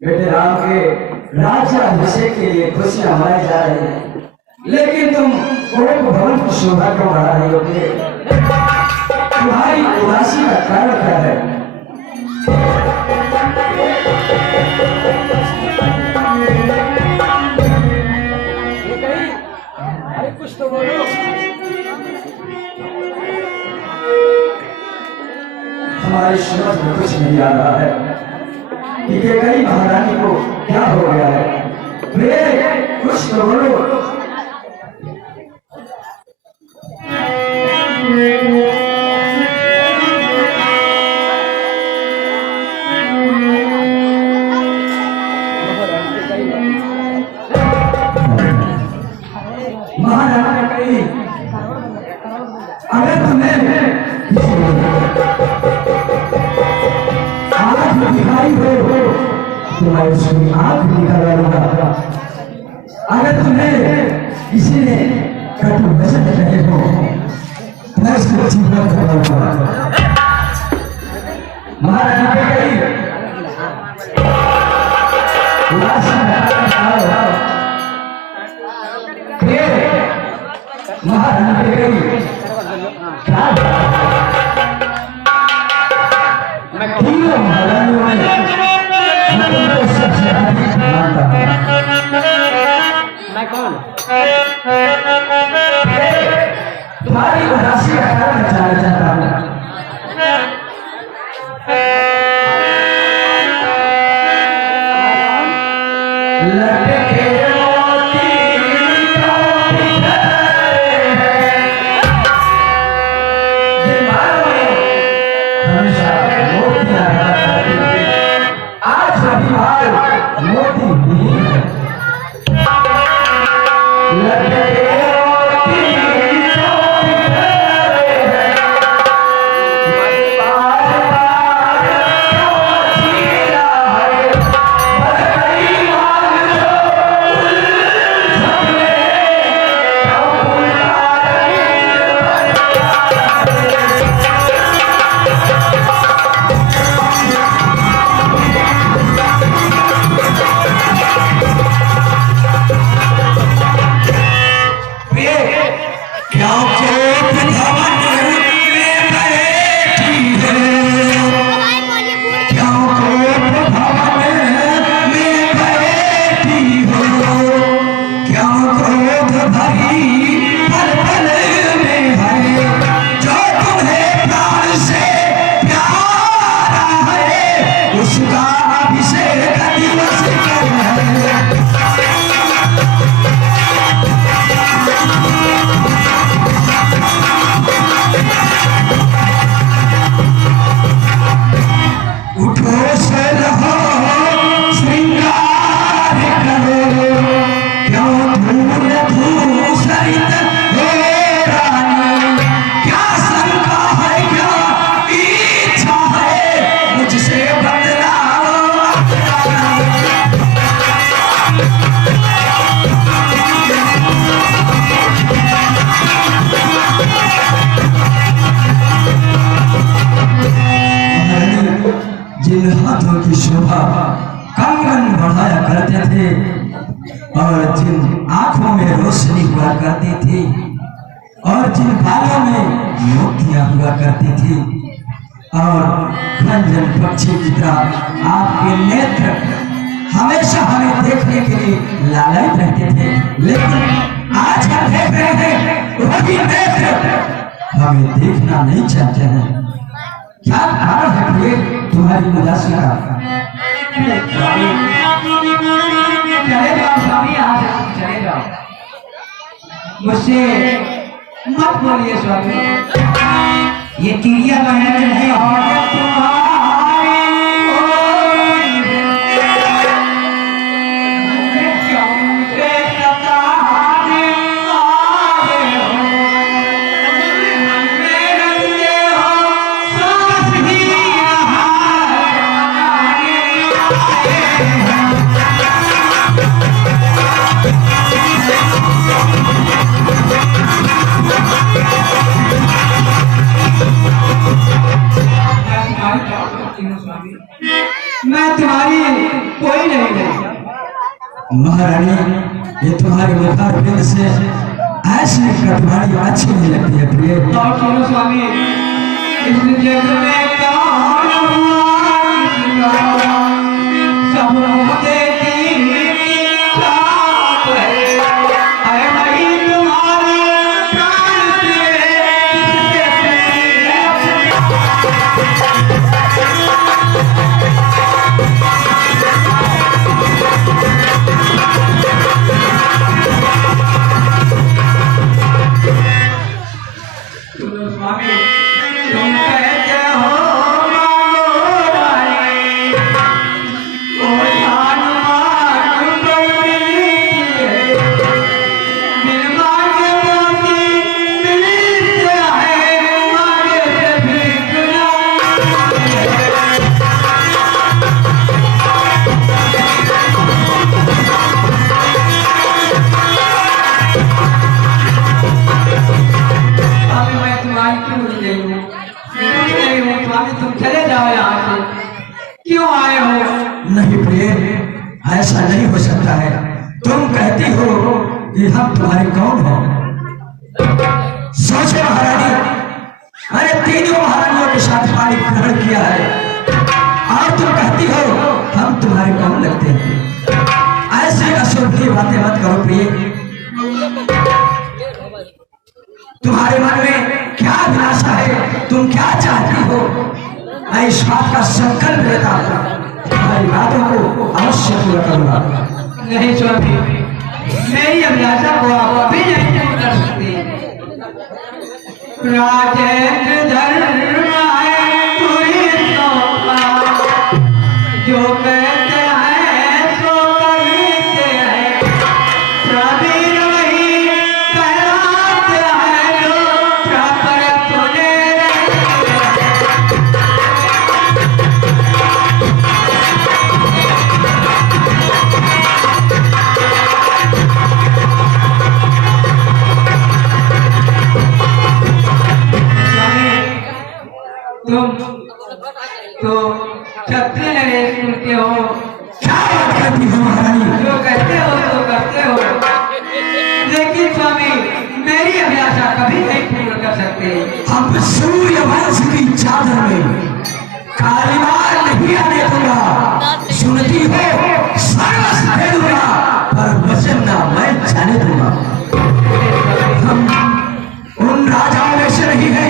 बेटे राम के राज्याभिषेक के लिए खुशियां मनाई जा रही है, लेकिन तुम गोप भवन की शोभा क्यों बढ़ा रही हो? तुम्हारी उदासी का कारण क्या है? अरे कुछ तो बोलो। हमारे समझ में कुछ नहीं आ रहा है कि कैकेयी महारानी को क्या हो गया है। कुछ तो बोलो। महारानी कैकेयी, अगर तुम्हें आंख दिखाई हो तो मैं उसकी आंख निकाल लूंगा। अगर तुम्हें किसी ने कटु वचन कहे हो मैं उसको जीवन करूंगा। महारानी कैकेयी, महारानी कैकेयी, मैं तीनों महारानियों में मैं तुमको सबसे अधिक मानता हूँ। मैं कौन? तुम्हारी उदासी का कारण जानना चाहता हूँ। जिन हाथों की शोभा कंगन बढ़ाया करते थे और जिन आंखों में रोशनी हुआ करती थी और जिन बालों में मोतियां हुआ करती थी और रंजन पक्षी की तरह आपके नेत्र हमेशा हमें देखने के लिए लालच रहते थे, लेकिन आज हम देख रहे हैं वही नेत्र हमें देखना नहीं चाहते हैं। क्या कारण है ये तुम्हारी उदासी का? चले जाओ स्वामी, आज चले जाओ, मुझसे मत बोलिए स्वामी। ये चिड़िया बहन है स्वामी। मैं तुम्हारी कोई नहीं हूँ। महारानी, ये तुम्हारे मुखारबिंद से ऐसी कटवाणी अच्छी नहीं लगती है प्रिय। और सुनो स्वामी, इस जग में कौन हुआ किसका, सब होते की रात है। अरे नहीं तुम्हारे प्राण से सुनो स्वामी, तुम कहते हो मांगो रानी, ओ जान मांग मिलती है, बिन मांगे मोती मिलते हैं, मांगे से भीख स्वामी, मैं तुम्हारी क्यों नहीं हूँ? नहीं हूँ स्वामी, तुम चले जाओ यहाँ से। क्यों आए हो? नहीं प्रिय, ऐसा नहीं हो सकता है। तुम कहती हो कि हम तुम्हारे कौन हो? सोचो महारानी, मैंने तीनों महारानियों के साथ पानी ग्रहण किया है और तुम कहती हो हम तुम्हारे कौन लगते हैं? ऐसी अशोभनीय बातें मत करो प्रिय। तुम्हारे मन में क्या अभिलाषा है? तुम क्या चाहती हो? मैं इस बात का संकल्प लेता हूँ, तुम्हारी बातों को अवश्य पूरा करूंगा। नहीं स्वामी, मेरी अभिलाषा को आप अभी नहीं पूरी कर सकते। राजेंद्र धर्म है कोई सौंपा, जो कहते हैं सो करते हैं, प्रवीण वही कहलाते हैं, जो प्रपर सुने तुम तो क्षत्रिय नरेश कुल के हो। क्या बात करती हो महारानी? जो कहते हो तो करते हो, लेकिन स्वामी मेरी अभिलाषा कभी नहीं पूर्ण कर सकते। हम सूर्य वंश की चादर में कालीमार नहीं आने दूंगा। सुनती हो, सर्वस्व दे दूंगा, पर वचन ना मैं जाने दूंगा। हम उन राजाओं में से नहीं है,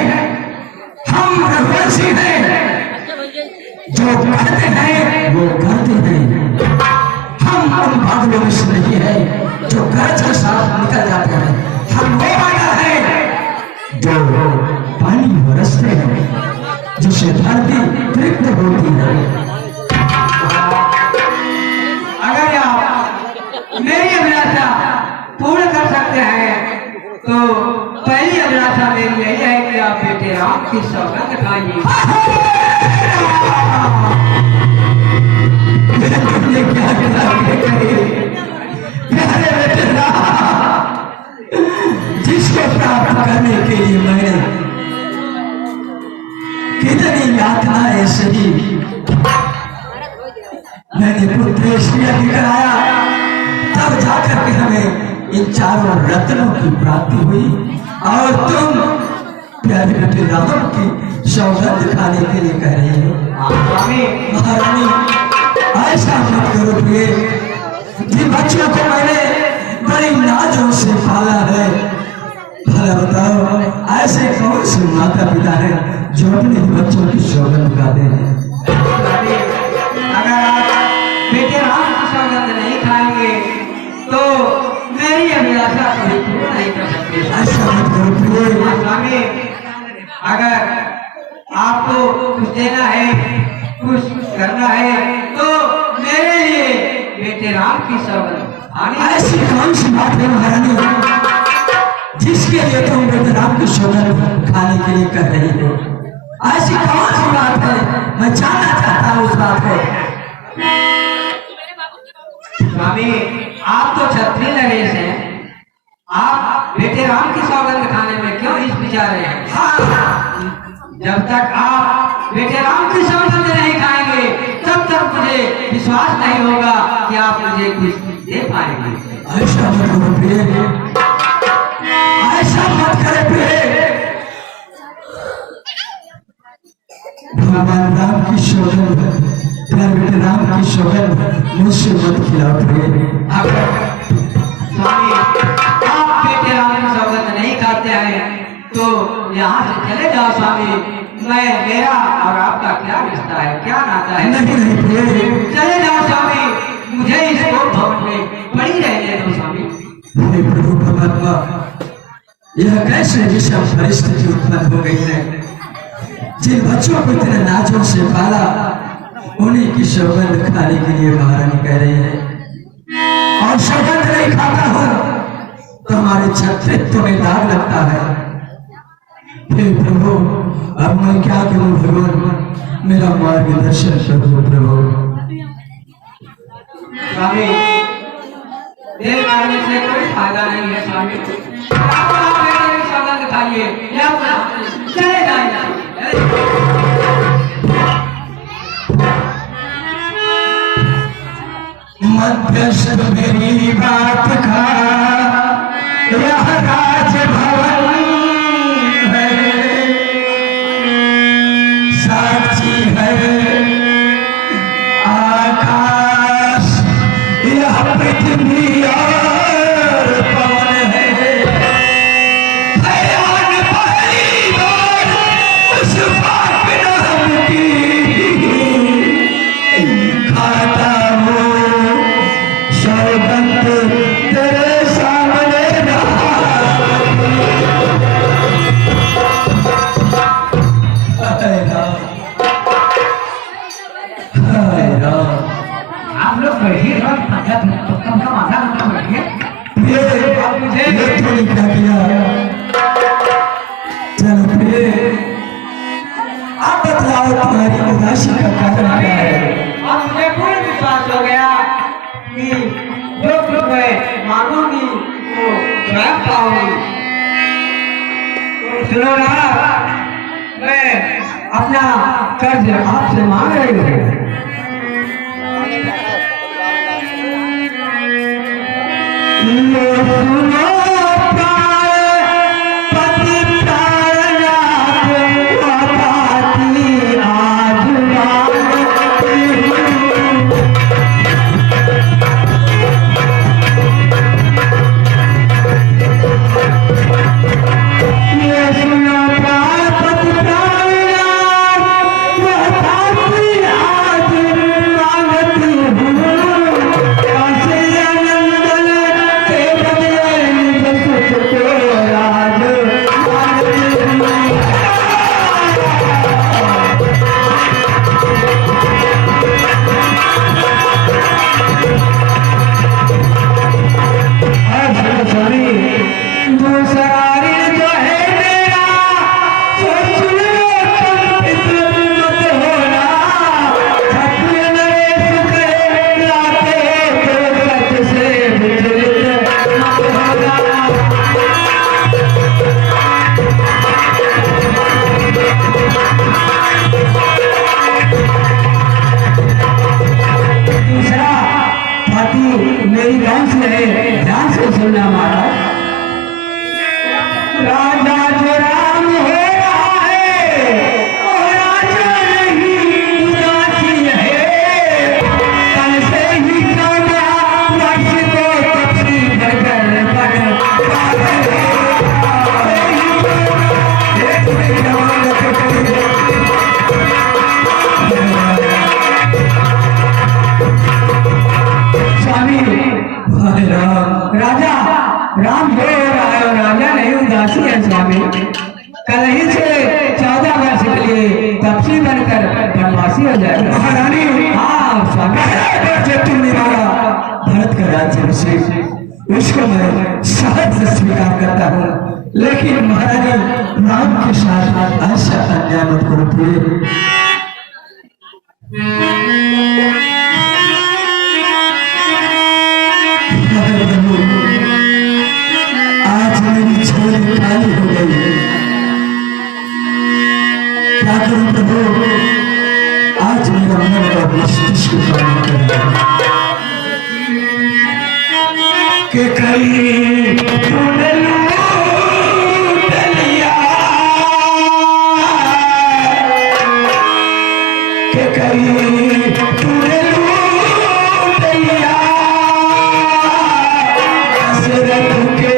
हम रघुवंशी हैं, जो कहते हैं वो करते हैं। हम उन बादलों में से नहीं है जो गरज के साथ निकल जाते हैं। हम वो बादल हैं जो पानी बरसते हैं, जिससे धरती तृप्त होती है। अगर आप मेरी अभिलाषा पूर्ण कर सकते हैं तो पहली अभिलाषा मेरी यही है कि आप बेटे राम की सौगंध खाइए। तुमने क्या प्यारे बेटे राम, जिसको प्राप्त करने के लिए मैंने कितनी यातनाएं सही, मैंने पुत्र यज्ञ कराया, तब जाकर के हमें इन चारों रत्नों की प्राप्ति हुई। और तुम प्यारे बेटे राम की सौगंध खाने के लिए कह रही हो। महारानी, ऐसा मत करो प्रिय। जिन बच्चों को मैंने बड़ी नाजों से पाला है, भला बताओ ऐसे कौन से माता पिता हैं जो अपने बच्चों की सौगंध खाते हैं? अगर आप बेटे राम की सौगंध नहीं खाएंगे तो मेरी अभिलाषा कभी पूर्ण नहीं कर सकते। ऐसा मत करो प्रिय। स्वामी, अगर आपको कुछ देना है, कुछ करना है तो मेरे लिए बेटे राम की सौगंध खानी। ऐसी कौन सी बात है महारानी जिसके लिए तुम बेटे राम की सौगंध खाने के लिए कह रही हो? ऐसी कौन सी बात है? मैं जानना चाहता हूँ उस बात को। स्वामी, आप तो क्षत्रिय नरेश हैं, आप बेटे राम की सौगंध खाने में क्यों हिचकिचा रहे हैं? जब तक आप बेटे राम की सौगंध नहीं खाएंगे तब तब तक मुझे विश्वास नहीं होगा कि आप मुझे कुछ दे पाएंगे। ऐसा मत करो प्रिय, ऐसा मत करे प्रिय। भगवान राम की सौगंध, प्यार बेटे राम की सौगंध मुझसे मत खिलाओ प्रिय। स्वामी आप बेटे राम की सौगंध नहीं खाते हैं तो यहाँ से चले जाओ स्वामी। मेरा और आपका क्या रिश्ता है, क्या नाता है? नहीं नहीं प्रिय, चले जाओ स्वामी, मुझे इस भवन में पड़ी रहने दो स्वामी। हे प्रभु परमात्मा, यह कैसे विषम परिस्थिति उत्पन्न हो गई है। जिन बच्चों को इतने नाजों से पाला उन्हीं की सौगंध खाने के लिए महारानी कह रही है, और सौगंध नहीं खाता हो तो हमारे छत्रित्व में दाग लगता है। हे प्रभु, अब मैं क्या करूं भगवान, मेरा मार्गदर्शन करो प्रभु। स्वामी देर करने से कोई फायदा नहीं है स्वामी। आप मेरी सौगंध खाइए या चले जाइए। मध्यस्थ मेरी बात का यह राजभवन है, साक्षी है आकाश, यह पृथ्वी और पवन है। भयान पहली बार उस पाप नाम की खाता हूँ सौगंध तेरे सामने आप लोग बैठिए, कम आधा घंटा बैठिए। ये थोड़ी क्या किया। चलो प्रिय, आप बतलाओ तुम्हारी उदासी का कारण क्या है। अब मुझे पूर्ण विश्वास हो गया कि जो कुछ मैं मांगूंगी वो स्वयं पाऊंगी। तो सुनो ना, मैं अपना कर्ज आपसे मांग रही हूँ। मेरी ध्यान से है, ध्यान से सुनना हमारा। राजा जो राम हो रहा है और राजा नहीं उदासी है, कल से ही काटा वर्ष को कपड़ी बदल राजा राम हो रहा है और राजा नहीं उदासी है स्वामी। कल ही से 14 वर्ष के लिए तपसी बनकर बनवासी हो जाएगा। महारानी, हाँ स्वामी, तुमने मारा भरत का राज्य से उसको मैं सहज से स्वीकार करता हूँ, लेकिन महारानी राम के साथ ऐसा अन्याय मत करो प्रिय। आज मेरी झोली खाली हो गई, क्या करूं प्रभु। आज मेरा मन का जिसको के कहीं तूने लूट लिया, के कहीं तूने लूट लिया हसरत के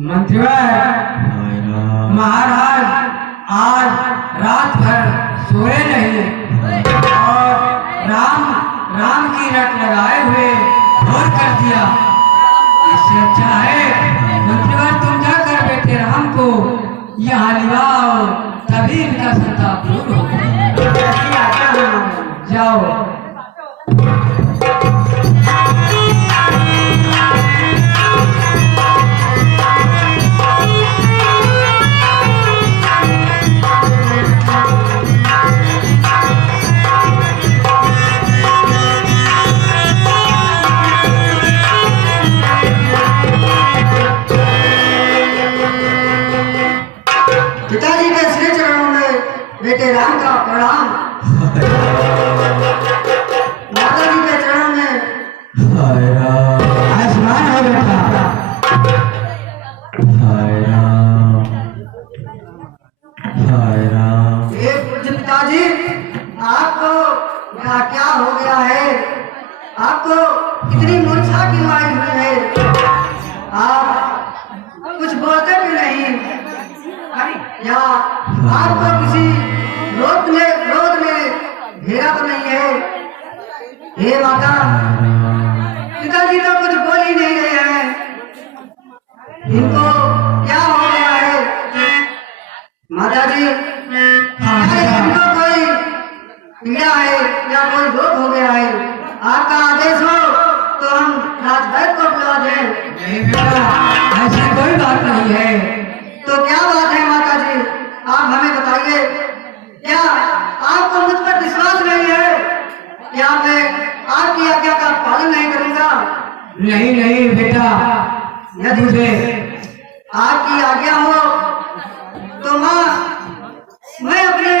मंत्रीवर महाराज आज रात भर सोए नहीं और राम की रट लगाए हुए भोर कर दिया। इससे अच्छा है मंत्रीवर तुम जाकर बेटे राम को यहाँ लिवाओ, तभी इनका संताप दूर होगा। जाओ। पिताजी के श्री चरणों में बेटे राम का प्रणाम। माता जी के चरणों में आयुष्मान हो बेटा। हाय राम, हाय राम। ये पूज्य पिताजी आपको यहाँ क्या हो गया है? आपको इतनी मूर्छा की मारी हुई है, आप कुछ बोलते भी नहीं या आपको किसी क्रोध में घेरा तो नहीं है? हे माता, पिताजी तो कुछ बोल ही नहीं रहे हैं, इनको क्या हो गया है? माता जी क्या इनको कोई पीड़ा है या कोई रोग हो गया है? आपका आदेश हो तो हम राजवैद्य को बुला दें। नहीं बेटा, ऐसी कोई बात नहीं है। तो क्या बात है माता जी, आप हमें बताइए। क्या आपको मुझ पर विश्वास नहीं है? क्या मैं आपकी आज्ञा का पालन नहीं करूंगा? नहीं नहीं बेटा, यदि मुझे आपकी आज्ञा हो तो माँ मैं अपने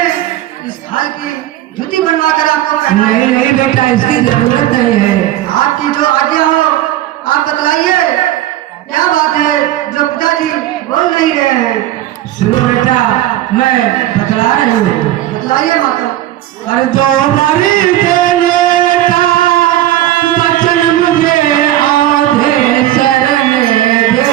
इस थाल की जूती बनवा कर आपको पहनाऊं। नहीं नहीं बेटा, इसकी जरूरत नहीं है। आपकी जो आज्ञा हो आप बतलाइए, क्या बात है जो पिताजी बोल नहीं रहे हैं? सुनो बेटा, मैं बतला रही हूँ। बतलाइए माता। अरे तो हमारी देने का वचन मुझे आधे शरण दे।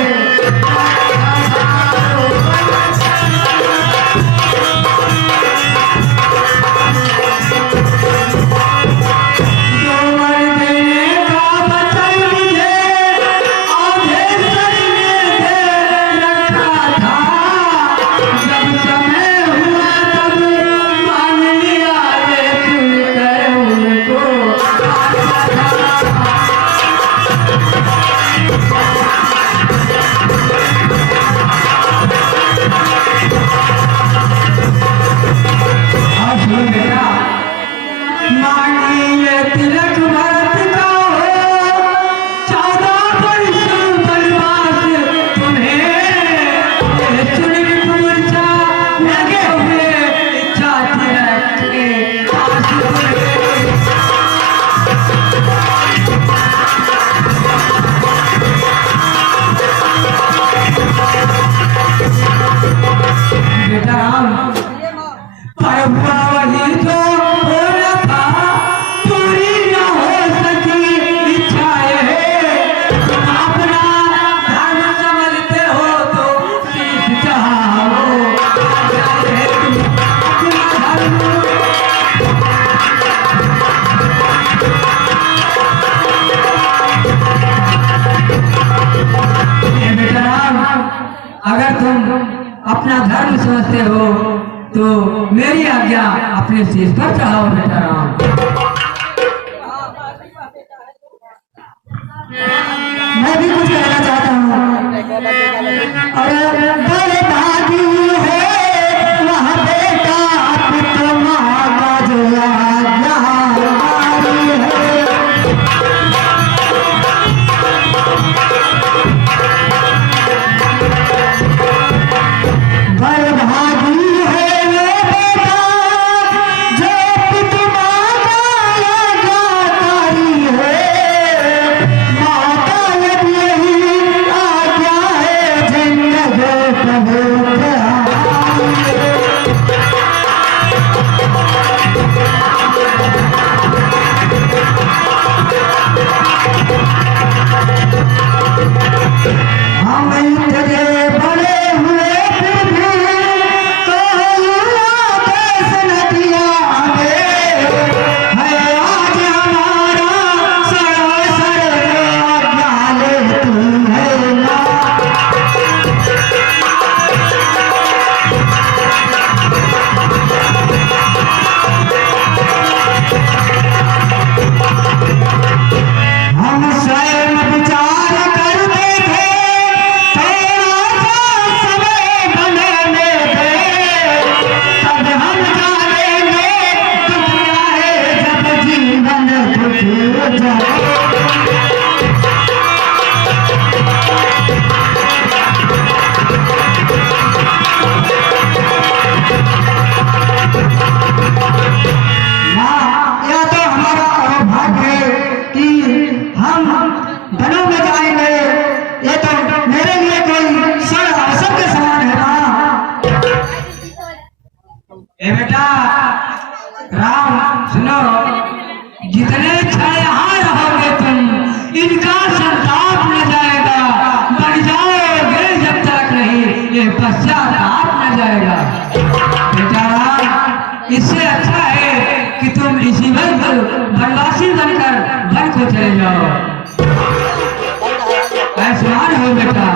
बेटा राम, पर हुआ वही जो होना था, पूरी न हो सकी इच्छा है। तुम अपना धर्म समझते हो तो शीश चढ़ाओ। अपना धर्म बेटा राम, अगर तुम अपना धर्म समझते हो तो मेरी आज्ञा अपने शीश पर चढ़ाओ बेटा राम। मैं भी कुछ कहना चाहता हूँ। अरे बड़े दादी है वह बेटा तुम्हारा जो आज्ञा हमारी है। बड़े भागी है वो बेटा जो तुम्हारा आज्ञाकारी है। माता यही आज्ञा है जिंदगी कबूल है। जाएगा। बेटा इससे अच्छा है कि तुम इसी वक्त बनवासी बनकर वन को चले जाओ। ऐसा हो बेटा।